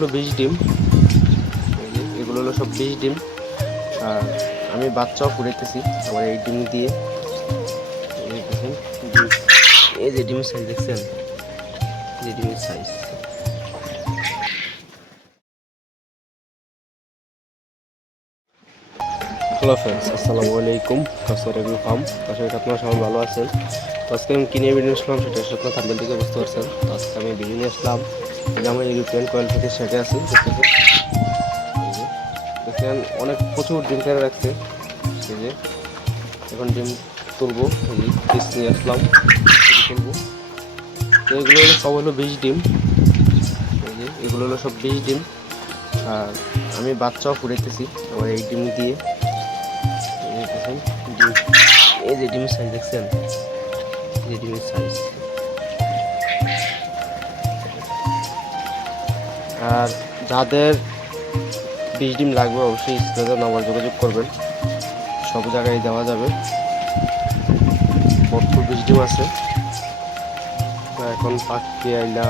হলো 20 ডিম। এগুলো হলো সব 20 ডিম। আর আমি বাচ্চাও ফুটাইতেছি আমার এই ডিম দিয়ে। দেখেন এই যে ডিমের সাইজ দেখছেন, যে ডিমের সাইজ। হ্যালো ফ্রেন্ডস, আসসালামু আলাইকুম। কাসর এগ্রো ফার্ম, আশা করি আপনারা সবাই ভালো আছেন। তো আজকে আমি কিনে ভিডিও আসলাম, সেটা আপনার থাম্বনেল থেকে বুঝতে পারছেন। তো আজকে আমি ভিডিও নিয়ে আসলাম, যে আমার ইউরোপিয়ান কয়েল থেকে সেটে আছে। দেখেন অনেক প্রচুর ডিম পেড়ে রাখছে। এই যে এখন ডিম তুলবো, এই পিস নিয়ে আসলাম তুলবো। তো এগুলো হলো সব হলো 20 ডিম। এই যে এগুলো হলো সব 20 ডিম। আর আমি বাচ্চাও ফুটাইতেছি আমার এই ডিম দিয়ে। দেখেন ডিম, এই যে ডিমের সাইজ দেখছেন, এই ডিমের সাইজ। আর যাদের 20 ডিম লাগবে অবশ্যই স্ক্রিনে নাম্বার যোগাযোগ করবেন, সব জায়গায় দেওয়া যাবে। ভরপুর 20 ডিম আছে। তো এখন পাখি আইলা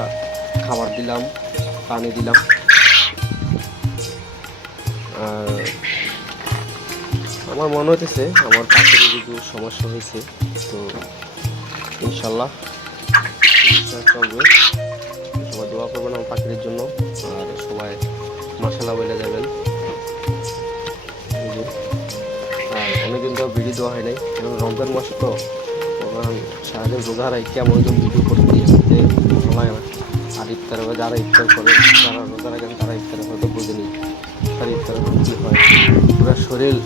খাবার দিলাম, পানি দিলাম। আর আমার মনে হইতেছে আমার পাখির কিছু সমস্যা হয়েছে, তো ইনশাল্লাহ চলবে। সবাই দোয়া করবেন আমার পাখির জন্য, আর সবাই মাশাআল্লাহ বলে যাবেন। আর অনেকদিন তো ভিডিও দেওয়া হয় নাই, এবং রমজান মাস তো সারাদিন রোজা রাখি আমার ভিডিও করতে ভালো লাগে না। আর ইফতার যারা ইফতার করে, যারা রোজা রাখেন তারা ইফতারে হয়তো বোঝেনি তার ইফতারে কী হয়। পুরো শরীর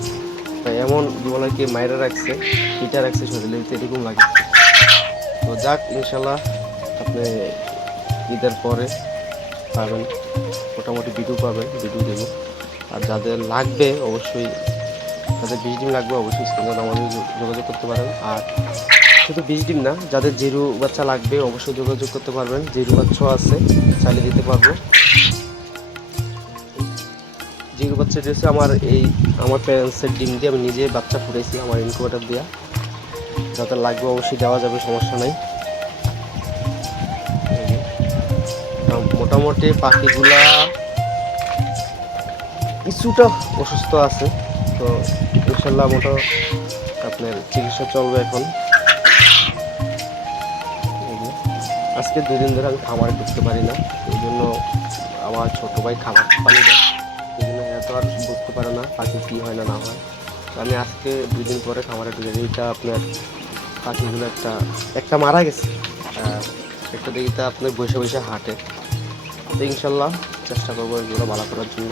এমন বলে কি মায়েরা রাখছে, পিঠা রাখছে শরীরে, এরকম লাগে। তো যাক, ইনশাল্লাহ আপনি ঈদের পরে পাবেন, মোটামুটি ভিডিও পাবেন, ভিডিও দেবো। আর যাদের লাগবে অবশ্যই, যাদের 20 ডিম লাগবে অবশ্যই স্ক্রিনে আমাদের যোগাযোগ করতে পারেন। আর শুধু 20 ডিম না, যাদের জিরো বাচ্চা লাগবে অবশ্যই যোগাযোগ করতে পারবেন। জিরো বাচ্চাও আছে, চালিয়ে দিতে পারবো। জিরো বাচ্চাটি হচ্ছে আমার প্যারেন্টসের ডিম দিয়ে আমি নিজে বাচ্চা ফুটাইছি আমার ইনকিউবেটর দিয়ে। যাদের লাগবে অবশ্যই দেওয়া যাবে, সমস্যা নাই। মোটামুটি পাখিগুলা কিছুটা অসুস্থ আছে, তো ইনশাল্লাহ আপনার চিকিৎসা চলবে এখন। আজকে 2 দিন ধরে আমি খামারে ঢুকতে পারি না, এই জন্য আমার ছোটো ভাই খাবার পানি দেয়, এই জন্য এত আর বুঝতে পারে না পাখি কী হয় না না হয়। তো আমি আজকে 2 দিন পরে খামারে ঢুকে, এইটা আপনার পাখিগুলো একটা মারা গেছে, একটা দিকে আপনার বসে বসে হাঁটে। তো ইনশাল্লাহ চেষ্টা করবো এগুলো ভালো করার জন্য।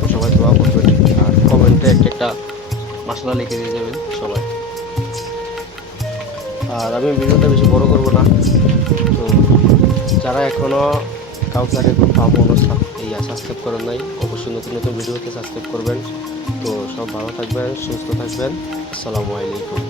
তো সবাই দোয়া করবেন, আর কমেন্টে একটা মশলা লিখে দিয়ে যাবেন সবাই। আর আমি ভিডিওটা বেশি বড় করব না। তো যারা এখনও কাউসার এগ্রো ফার্ম অনুষ্ঠান সাবস্ক্রাইব করেন নাই, অবশ্যই নতুন নতুন ভিডিওতে সাবস্ক্রাইব করবেন। তো সব ভালো থাকবেন, সুস্থ থাকবেন। আসসালামু আলাইকুম।